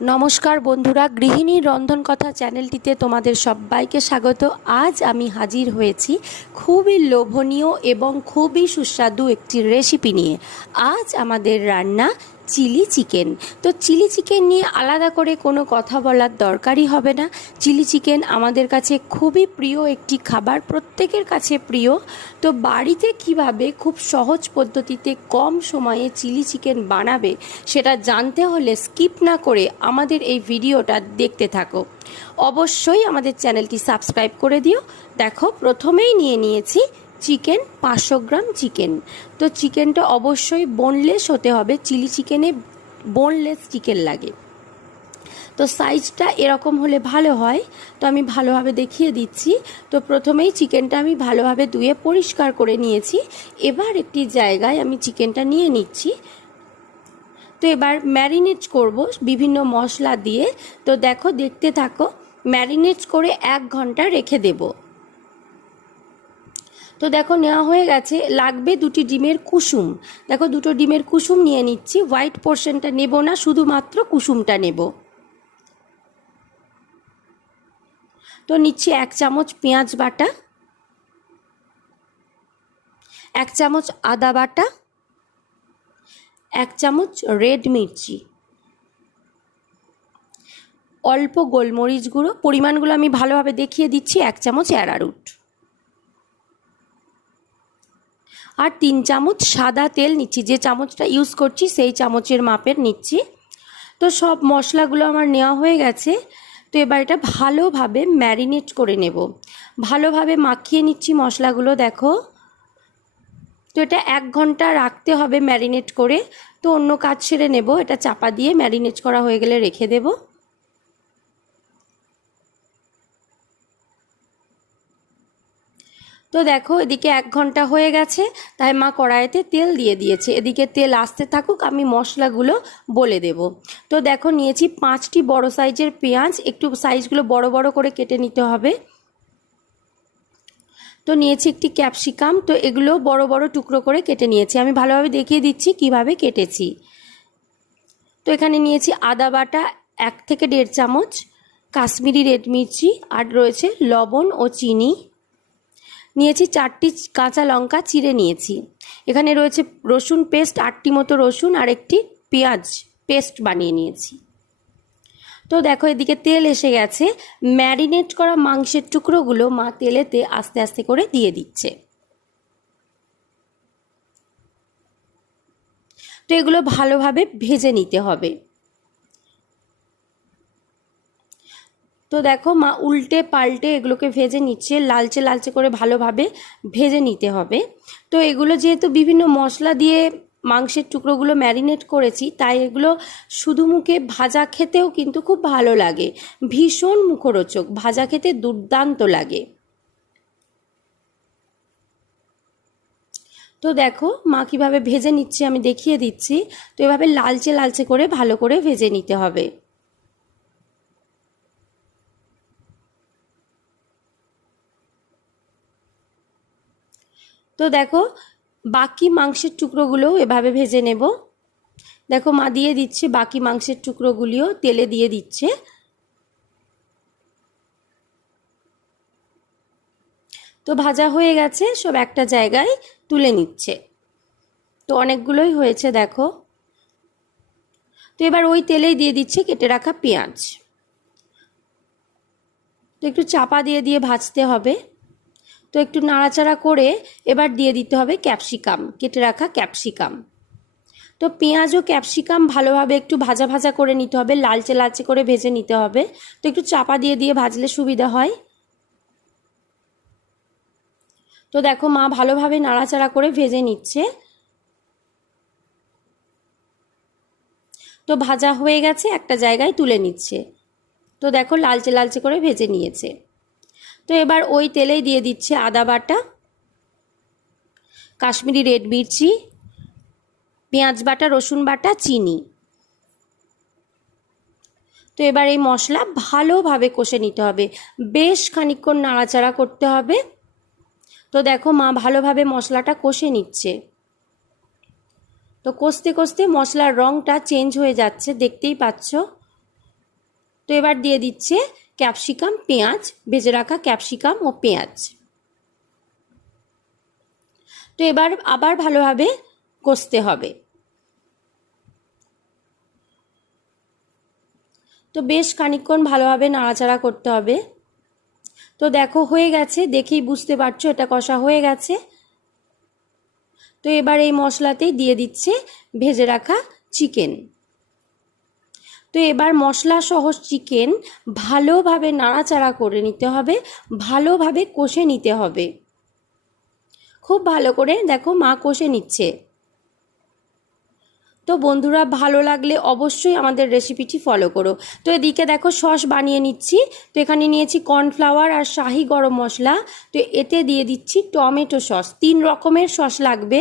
নমস্কার বন্ধুরা গৃহিণীর রন্ধন কথা চ্যানেলটিতে তোমাদের সবাইকে স্বাগত। আজ আমি হাজির হয়েছি খুবই লোভনীয় এবং খুবই সুস্বাদু একটি রেসিপি নিয়ে। আজ আমাদের রান্না চিলি চিকেন। তো চিলি চিকেন নিয়ে আলাদা করে কোনো কথা বলার দরকারই হবে না। চিলি চিকেন আমাদের কাছে খুবই প্রিয় একটি খাবার, প্রত্যেকের কাছে প্রিয়। তো বাড়িতে কীভাবে খুব সহজ পদ্ধতিতে কম সময়ে চিলি চিকেন বানাবে সেটা জানতে হলে স্কিপ না করে আমাদের এই ভিডিওটা দেখতে থাকো। অবশ্যই আমাদের চ্যানেলটি সাবস্ক্রাইব করে দিও। দেখো, প্রথমেই নিয়ে নিয়েছি চিকেন, পাঁচশো গ্রাম চিকেন। তো চিকেনটা অবশ্যই বোনলেস হতে হবে। চিলি চিকেনে বোনলেস চিকেন লাগে। তো সাইজটা এরকম হলে ভালো হয়। তো আমি ভালোভাবে দেখিয়ে দিচ্ছি। তো প্রথমেই চিকেনটা আমি ভালোভাবে ধুয়ে পরিষ্কার করে নিয়েছি। এবার একটি জায়গায় আমি চিকেনটা নিয়ে নিচ্ছি। তো এবার ম্যারিনেট করব বিভিন্ন মশলা দিয়ে। তো দেখো, দেখতে থাকো ম্যারিনেট করে এক ঘণ্টা রেখে দেবো। তো দেখো নেওয়া হয়ে গেছে, লাগবে দুটি ডিমের কুসুম। দেখো দুটো ডিমের কুসুম নিয়ে নিচ্ছি হোয়াইট পোর্শনটা নেব না, শুধুমাত্র কুসুমটা নেব। তো নিচ্ছি এক চামচ পেঁয়াজ বাটা, এক চামচ আদা বাটা, এক চামচ রেড মির্চি। অল্প গোলমরিচ গুঁড়ো, পরিমাণগুলো আমি ভালোভাবে দেখিয়ে দিচ্ছি, এক চামচ অ্যারারুট আর তিন চামচ সাদা তেল নিচ্ছি। যে চামচটা ইউজ করছি, সেই চামচের মাপের নিচ্ছি। তো সব মশলাগুলো আমার নেওয়া হয়ে গেছে। তো এবার এটা ভালোভাবে ম্যারিনেট করে নেব। ভালোভাবে মাখিয়ে নিচ্ছি মশলাগুলো, দেখো। তো এটা এক ঘণ্টা রাখতে হবে ম্যারিনেট করে। তো অন্য কাজ ছেড়ে নেব। এটা চাপা দিয়ে ম্যারিনেট করা হয়ে গেলে রেখে দেবো। তো দেখো, এদিকে এক ঘণ্টা হয়ে গেছে, তাই মা কড়াইতে তেল দিয়ে দিয়েছে। এদিকে তেল আসতে থাকুক, আমি মশলাগুলো বলে দেব। তো দেখো, নিয়েছি পাঁচটি বড় সাইজের পেঁয়াজ, একটু সাইজগুলো বড় বড় করে কেটে নিতে হবে। তো নিয়েছি একটি ক্যাপসিকাম, তো এগুলো বড় বড় টুকরো করে কেটে নিয়েছি। আমি ভালোভাবে দেখিয়ে দিচ্ছি কীভাবে কেটেছি। তো এখানে নিয়েছি আদা বাটা, এক থেকে দেড় চামচ, কাশ্মীরি রেড মির্চি, আর রয়েছে লবণ ও চিনি। নিয়েছি চারটি কাঁচা লঙ্কা চিড়ে নিয়েছি। এখানে রয়েছে রসুন পেস্ট, আটটি মতো রসুন আর একটি পেঁয়াজ পেস্ট বানিয়ে নিয়েছি। তো দেখো এদিকে তেল এসে গেছে। ম্যারিনেট করা মাংসের টুকরোগুলো মা তেলেতে আস্তে আস্তে করে দিয়ে দিচ্ছে। তো এগুলো ভালোভাবে ভেজে নিতে হবে। তো দেখো মা উল্টে পাল্টে এগুলোকে ভেজে নিচ্ছে, লালচে লালচে করে ভালোভাবে ভেজে নিতে হবে। তো এগুলো যেহেতু বিভিন্ন মশলা দিয়ে মাংসের টুকরোগুলো ম্যারিনেট করেছি, তাই এগুলো শুধু মুখে ভাজা খেতেও কিন্তু খুব ভালো লাগে। ভীষণ মুখরোচক, ভাজা খেতে দুর্দান্ত লাগে। তো দেখো মা কীভাবে ভেজে নিচ্ছে আমি দেখিয়ে দিচ্ছি। তো এভাবে লালচে লালচে করে ভালো করে ভেজে নিতে হবে। তো দেখো, বাকি মাংসের টুকরোগুলোও এভাবে ভেজে নেব। দেখো, মা দিয়ে দিচ্ছে বাকি মাংসের টুকরোগুলিও তেলে দিয়ে দিচ্ছে। তো ভাজা হয়ে গেছে, সব একটা জায়গায় তুলে নিচ্ছে। তো অনেকগুলোই হয়েছে, দেখো। তো এবার ওই তেলেই দিয়ে দিচ্ছে কেটে রাখা পেঁয়াজ। তো একটু চাপা দিয়ে দিয়ে ভাজতে হবে। তো একটু নাড়াচাড়া করে এবার দিয়ে দিতে হবে ক্যাপসিকাম, কেটে রাখা ক্যাপসিকাম। তো পেঁয়াজ ও ক্যাপসিকাম ভালোভাবে একটু ভাজা ভাজা করে নিতে হবে, লালচে লালচে করে ভেজে নিতে হবে। তো একটু চাপা দিয়ে দিয়ে ভাজলে সুবিধা হয়। তো দেখো মা ভালোভাবে নাড়াচাড়া করে ভেজে নিচ্ছে। তো ভাজা হয়ে গেছে, একটা জায়গায় তুলে নিচ্ছে। তো দেখো লালচে লালচে করে ভেজে নিয়েছে। তো এবার ওই তেলেই দিয়ে দিচ্ছে আদা বাটা, কাশ্মীরি রেড মির্চি, পেঁয়াজ বাটা, রসুন বাটা, চিনি। তো এবার এই মশলা ভালোভাবে কষে নিতে হবে। বেশ খানিক্ষণ নাড়াচাড়া করতে হবে। তো দেখো মা ভালোভাবে মশলাটা কষে নিচ্ছে। তো কষতে কষতে মশলার রঙটা চেঞ্জ হয়ে যাচ্ছে, দেখতেই পাচ্ছ। তো এবার দিয়ে দিচ্ছে ক্যাপসিকাম, পেঁয়াজ, ভেজে রাখা ক্যাপসিকাম ও পেঁয়াজ। তো এবার আবার ভালোভাবে কষতে হবে। তো বেশ খানিকক্ষণ ভালোভাবে নাড়াচাড়া করতে হবে। তো দেখো, হয়ে গেছে, দেখেই বুঝতে পারছ, এটা কষা হয়ে গেছে। তো এবার এই মশলাতেই দিয়ে দিচ্ছে ভেজে রাখা চিকেন। তো এবার মশলা সহ চিকেন ভালোভাবে নাড়াচাড়া করে নিতে হবে, ভালোভাবে কষে নিতে হবে। খুব ভালো করে দেখো মা কষে নিচ্ছে। তো বন্ধুরা, ভালো লাগলে অবশ্যই আমাদের রেসিপিটি ফলো করো। তো এদিকে দেখো সস বানিয়ে নিচ্ছি। তো এখানে নিয়েছি কর্নফ্লাওয়ার আর শাহি গরম মশলা। তো এতে দিয়ে দিচ্ছি টমেটো সস। তিন রকমের সস লাগবে।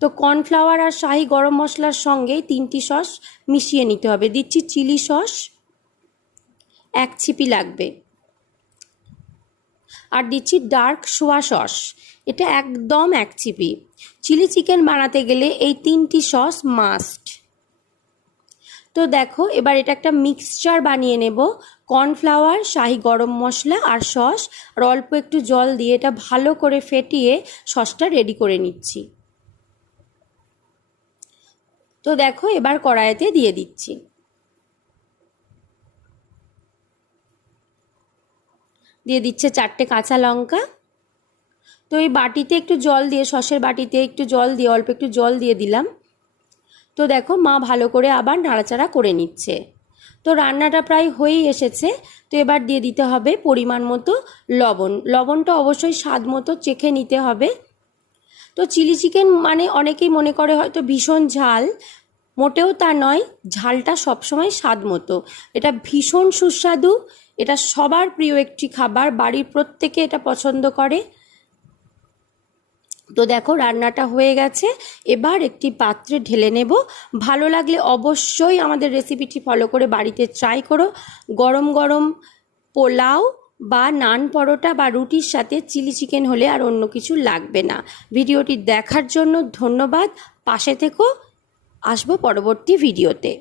তো কর্নফ্লাওয়ার আর শাহি গরম মশলার সঙ্গেই তিনটি সস মিশিয়ে নিতে হবে। দিচ্ছি চিলি সস। এক ছিপি লাগবে। আর দিচ্ছি ডার্ক সোয়া সস। এটা একদম এক চিপি চিলি চিকেন বানাতে গেলে এই তিনটি সস মাস্ট তো দেখো, এবার এটা একটা মিক্সচার বানিয়ে নেব। কর্নফ্লাওয়ার শাহি গরম মশলা আর সস, আর অল্প একটু জল দিয়ে এটা ভালো করে ফেটিয়ে সসটা রেডি করে নিচ্ছি। তো দেখো, এবার কড়াইতে দিয়ে দিচ্ছি। দিয়ে দিচ্ছে চারটে কাঁচা লঙ্কা। তো এই বাটিতে একটু জল দিয়ে, সসের বাটিতে একটু জল দিয়ে, অল্প একটু জল দিয়ে দিলাম। তো দেখো মা ভালো করে আবার নাড়াচাড়া করে নিচ্ছে। তো রান্নাটা প্রায় হয়েই এসেছে। তো এবার দিয়ে দিতে হবে পরিমাণ মতো লবণ। লবণটা অবশ্যই স্বাদ মতো চেখে নিতে হবে। তো চিলি চিকেন মানে অনেকেই মনে করে হয়তো ভীষণ ঝাল। মোটেও তা নয়, ঝালটা সবসময় স্বাদ মতো। এটা ভীষণ সুস্বাদু। এটা সবার প্রিয় একটি খাবার। বাড়ির প্রত্যেকে এটা পছন্দ করে। তো দেখো, রান্নাটা হয়ে গেছে। এবার একটি পাত্রে ঢেলে নেব। ভালো লাগলে অবশ্যই আমাদের রেসিপিটি ফলো করে বাড়িতে ট্রাই করো। গরম গরম পোলাও বা নান পরোটা বা রুটির সাথে চিলি চিকেন হলে আর অন্য কিছু লাগবে না। ভিডিওটি দেখার জন্য ধন্যবাদ। পাশে থেকো। আসব পরবর্তী ভিডিওতে